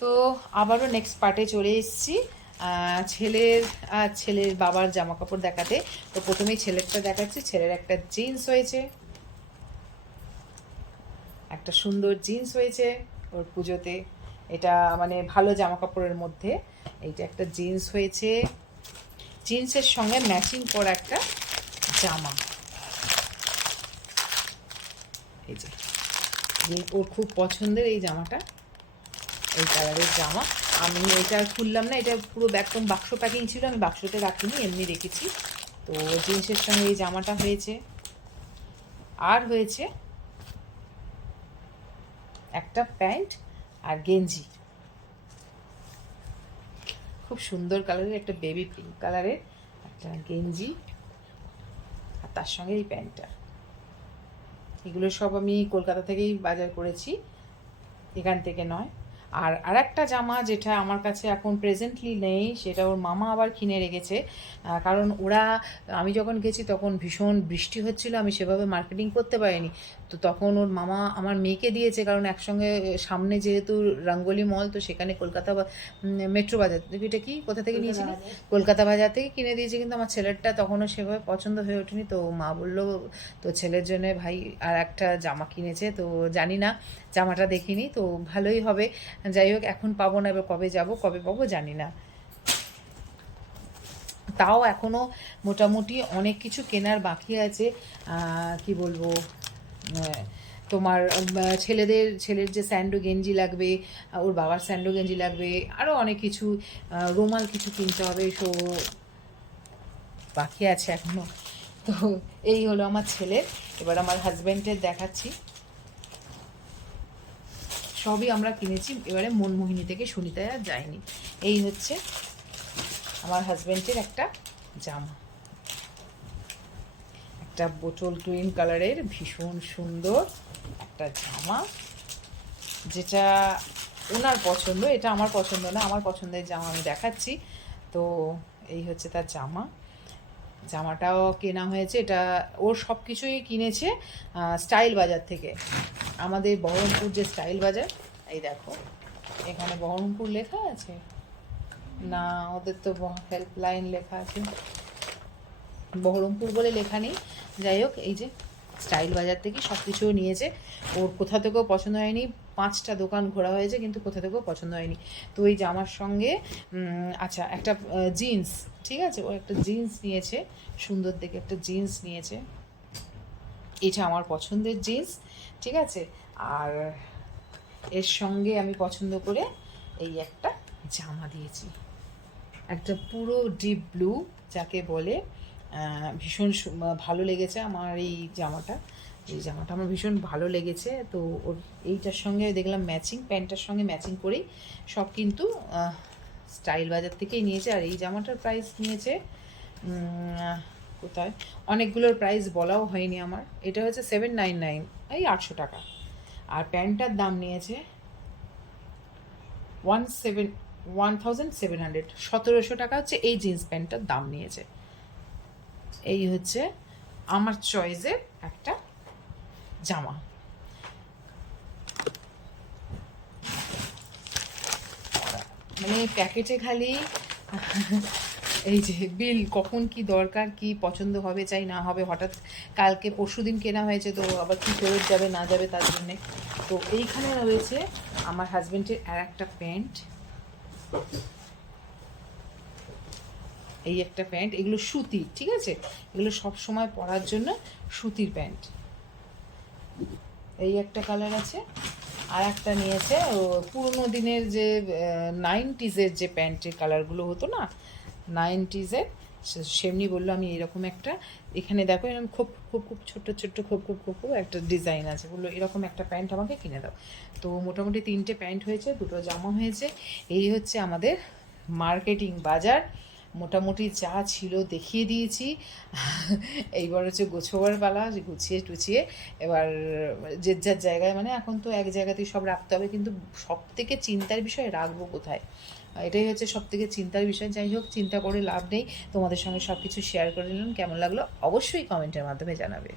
তো আবারও নেক্সট পার্টে চলে এসেছি। ছেলের আর ছেলের বাবার জামা কাপড় দেখাতে। তো প্রথমেই ছেলেরটা দেখাচ্ছি, ছেলের একটা জিন্স হয়েছে। একটা সুন্দর জিন্স হয়েছে ওর পুজোতে। এটা মানে ভালো জামা কাপড়ের মধ্যে। এইটা একটা জিন্স হয়েছে। জিন্সের সঙ্গে ম্যাচিং করা একটা জামা। এই যে ওর খুব পছন্দের এই জামাটা। এই কালারের জামা। আমি এটা খুললাম না, এটা পুরো একদম বাক্স প্যাকিং ছিল, আমি বাক্সতে রাখিনি, এমনি রেখেছি। তো জিন্সের সঙ্গে এই জামাটা হয়েছে। আর হয়েছে একটা প্যান্ট আর গেঞ্জি। খুব সুন্দর কালারের একটা বেবি পিঙ্ক কালারের একটা গেঞ্জি আর তার সঙ্গে এই প্যান্টটা। এগুলো সব আমি কলকাতা থেকেই বাজার করেছি, এখান থেকে নয়। আর আরেকটা জামা যেটা আমার কাছে এখন প্রেজেন্টলি নেই সেটা ওর মামা আবার কিনে রেখেছে কারণ ওরা আমি যখন গেছি তখন ভীষণ বৃষ্টি হচ্ছিল আমি সেভাবে মার্কেটিং করতে পারিনি। তো তখন ওর মামা আমার মেয়েকে দিয়েছে কারণ একসঙ্গে সামনে যেহেতু রঙ্গোলি মল তো সেখানে কলকাতা মেট্রো বাজার এটা কি কোথা থেকে নিয়েছিলি? কলকাতা বাজার থেকে কিনে দিয়েছে কিন্তু আমার ছেলেরটা তখনও সেভাবে পছন্দ হয়ে ওঠেনি তো মা বলল তো ছেলের জন্য ভাই আর একটা জামা কিনেছে তো জানি না জামাটা দেখিনি তো ভালোই হবে। যাই হোক, এখন পাবো না, এবার কবে যাব, কবে পাবো জানি না। তাও এখনও মোটামুটি অনেক কিছু কেনার বাকি আছে। কি বলব? তোমার ছেলেদের, ছেলের যে স্যান্ডো গেঞ্জি লাগবে ওর বাবার স্যান্ডো গেঞ্জি লাগবে আরও অনেক কিছু রুমাল কিছু কিনতে হবে, সো বাকি আছে এখনও। তো এই হলো আমার ছেলের, এবার আমার হাজব্যান্ডের দেখাচ্ছি। সবই আমরা কিনেছি, এবারে মনমোহিনী থেকে সুনিতায় আর যায়নি। এই হচ্ছে আমার হাজব্যান্ডের একটা জামা। একটা বোটল গ্রিন কালারের, ভীষণ সুন্দর একটা জামা, যেটা ওনার পছন্দ, এটা আমার পছন্দ না, আমার পছন্দের জামা আমি দেখাচ্ছি। তো এই হচ্ছে তার জামা। জামাটাও কেনা হয়েছে, এটা ওর সব কিছুই কিনেছে স্টাইল বাজার থেকে। আমাদের বহরমপুর যে স্টাইল বাজার, এই দেখো, এখানে বহরমপুর লেখা আছে? না, ওদের তো হেল্পলাইন লেখা আছে। বহরমপুর বলে লেখা নেই। যাই হোক, এই যে স্টাইল বাজার থেকে সব কিছু নিয়েছে। ওর কোথা থেকেও পছন্দ হয়নি। পাঁচটা দোকান ঘোরা হয়েছে, কিন্তু কোথা থেকেও পছন্দ হয়নি। তো এই জামার সঙ্গে আচ্ছা একটা জিন্স ঠিক আছে? ও একটা জিন্স নিয়েছে, সুন্দর দেখে একটা জিন্স নিয়েছে। এটা আমার পছন্দের জিন্স, ঠিক আছে? আর এর সঙ্গে আমি পছন্দ করে এই একটা জামা দিয়েছি। একটা পুরো ডিপ ব্লু, যাকে বলে ভীষণ ভালো লেগেছে আমার এই জামাটা। এই জামাটা আমার ভীষণ ভালো লেগেছে। তো ওর, এইটার সঙ্গে দেখলাম ম্যাচিং প্যান্টটার সঙ্গে ম্যাচিং করেই সব কিন্তু স্টাইল বাজার থেকেই নিয়েছে। আর এই জামাটার প্রাইস নিয়েছে কোথায়? অনেকগুলোর প্রাইস বলাও হয়নি আমার। এটা হচ্ছে সেভেন নাইন নাইন এই আটশো টাকা। আর প্যান্টটার দাম নিয়েছে one seven one thousand seven hundred সতেরোশো টাকা হচ্ছে এই জিন্স প্যান্টটার দাম নিয়েছে। এই হচ্ছে আমার চয়েসের একটা জামা। মানে প্যাকেটে খালি এই যে বিল কখন কি দরকার, কি পছন্দ হবে, চাই না হবে, হঠাৎ কালকে পরশু দিন কেনা হয়েছে, তো আবার কি ফেরত যাবে, না যাবে তার জন্যে। তো এইখানে রয়েছে আমার হাজবেন্ডের আর একটা প্যান্ট। এই একটা প্যান্ট, এগুলো সুতির ঠিক আছে? এগুলো সব সময় পরার জন্য সুতির প্যান্ট। এই একটা কালার আছে, আর একটা নিয়েছে পুরোনো দিনের যে নাইনটিজের যে প্যান্টের কালারগুলো হতো না নাইনটিজের সেমনি বলল আমি এরকম একটা, এখানে দেখো এরকম খুব খুব খুব ছোট্ট ছোট্ট, খুব খুব খুব খুব একটা ডিজাইন আছে। বলল, এরকম একটা প্যান্ট আমাকে কিনে দাও। তো মোটামুটি তিনটে প্যান্ট হয়েছে, দুটো জামা হয়েছে। এই হচ্ছে আমাদের মার্কেটিং বাজার। মোটামুটি যা ছিল দেখিয়ে দিয়েছি। এইবার হচ্ছে গোছবার পালা গুছিয়ে টুছিয়ে। এবার যে যার জায়গায় মানে এখন তো এক জায়গাতেই সব রাখতে হবে, কিন্তু সব থেকে চিন্তার বিষয় রাখব কোথায়? এটাই হচ্ছে সব থেকে চিন্তার বিষয়। যাই হোক, চিন্তা করে লাভ নেই। তোমাদের সঙ্গে সব কিছু শেয়ার করে নিলাম। কেমন লাগল? অবশ্যই কমেন্টের মাধ্যমে জানাবে।